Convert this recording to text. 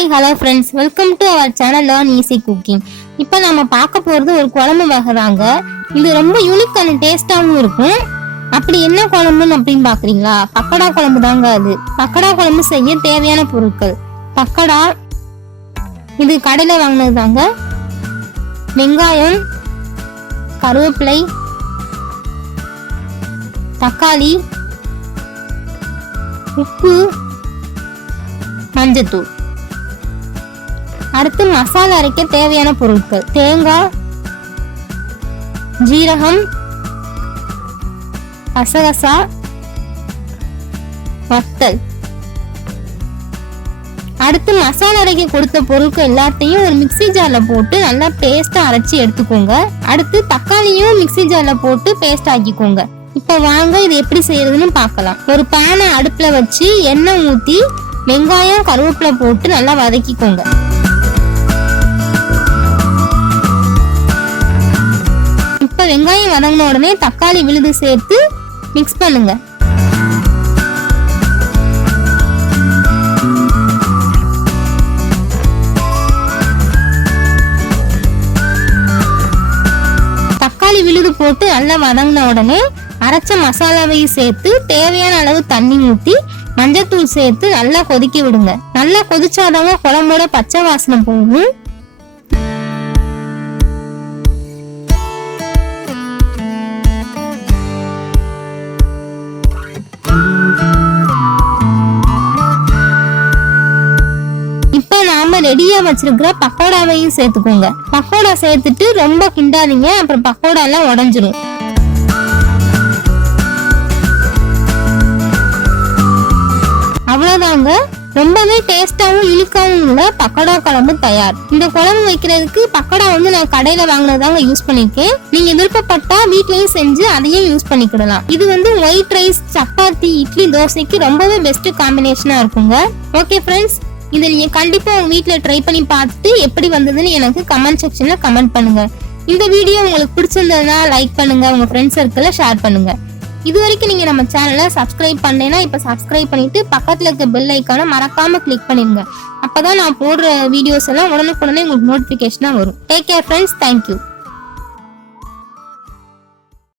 Hi hello friends, welcome to our channel learn easy cooking. இப்போ நம்ம பார்க்க போகிறது ஒரு குழம்பு வகைதாங்க. இது ரொம்ப யூனிக்கான டேஸ்டாகவும் இருக்கும். அப்படி என்ன குழம்புன்னு அப்படின்னு பார்க்குறீங்களா? பக்கோடா குழம்பு தாங்க அது. பக்கோடா குழம்பு செய்ய தேவையான பொருட்கள்: பக்கோடா, இது கடையில் வாங்கினது தாங்க, வெங்காயம், கருவேப்பிலை, தக்காளி, உப்பு, மஞ்சத்தூள். அடுத்து மசாலா அரைக்க தேவையான பொருட்கள்: தேங்காய், ஜீரகம், கசகசா, வத்தல். அடுத்து மசாலா அரைக்க கொடுத்த பொருட்கள் எல்லாத்தையும் ஒரு மிக்ஸி ஜார்ல போட்டு நல்லா பேஸ்டா அரைச்சி எடுத்துக்கோங்க. அடுத்து தக்காளியும் மிக்ஸி ஜார்ல போட்டு பேஸ்ட் ஆக்கிக்கோங்க. இப்ப வாங்க இது எப்படி செய்யறதுன்னு பார்க்கலாம். ஒரு பேனை அடுப்புல வச்சு எண்ணெய் ஊத்தி வெங்காயம், கருவேப்பிலை போட்டு நல்லா வதக்கிக்கோங்க. இப்ப வெங்காயம் வதங்கின உடனே தக்காளி விழுது சேர்த்து மிக்ஸ் பண்ணுங்க. தக்காளி விழுது போட்டு நல்லா வதங்கின உடனே அரைச்ச மசாலாவையும் சேர்த்து தேவையான அளவு தண்ணி ஊத்தி மஞ்சத்தூள் சேர்த்து நல்லா கொதிக்க விடுங்க. நல்லா கொதிச்சாதாங்க குழம்போட பச்சை வாசனை போகும். இப்ப நாம ரெடியா வச்சிருக்கிற பக்கோடாவையும் சேர்த்துக்கோங்க. பக்கோடா சேர்த்துட்டு ரொம்ப கிண்டாதீங்க, அப்புறம் பக்கோடா எல்லாம் உடைஞ்சிரும். அவ்வளவுதாங்க, ரொம்பவே டேஸ்டாவும் யூனிக்காவும் உள்ள பக்கோடா குழம்பு தயார். இந்த குழம்பு வைக்கிறதுக்கு பக்கோடா நான் கடையில வாங்கினதாங்க யூஸ் பண்ணிருக்கேன். நீங்க விருப்பப்பட்டா வீட்லயும் செஞ்சு அதையும் யூஸ் பண்ணிக்கிடலாம். இது ஒயிட் ரைஸ், சப்பாத்தி, இட்லி, தோசைக்கு ரொம்பவே பெஸ்ட் காம்பினேஷனா இருக்குங்க. ஓகே ஃப்ரெண்ட்ஸ், இதை நீங்க கண்டிப்பா உங்க வீட்டுல ட்ரை பண்ணி பார்த்துட்டு எப்படி வந்ததுன்னு எனக்கு கமெண்ட் செக்ஷன்ல கமெண்ட் பண்ணுங்க. இந்த வீடியோ உங்களுக்கு பிடிச்சிருந்ததுன்னா லைக் பண்ணுங்க, உங்க ஃப்ரெண்ட்ஸ் சர்க்கிள்ல ஷேர் பண்ணுங்க. இது வரைக்கும் நீங்க நம்ம சேனலை சப்ஸ்கிரைப் பண்ணலைன்னா இப்ப சப்ஸ்கிரைப் பண்ணிட்டு பக்கத்துல இருக்க பெல் ஐக்கானை மறக்காம கிளிக் பண்ணிருங்க. அப்பதான் நான் போடுற வீடியோஸ் எல்லாம் உடனுக்குடனே உங்களுக்கு நோட்டிபிகேஷனா வரும். Take care friends, thank you.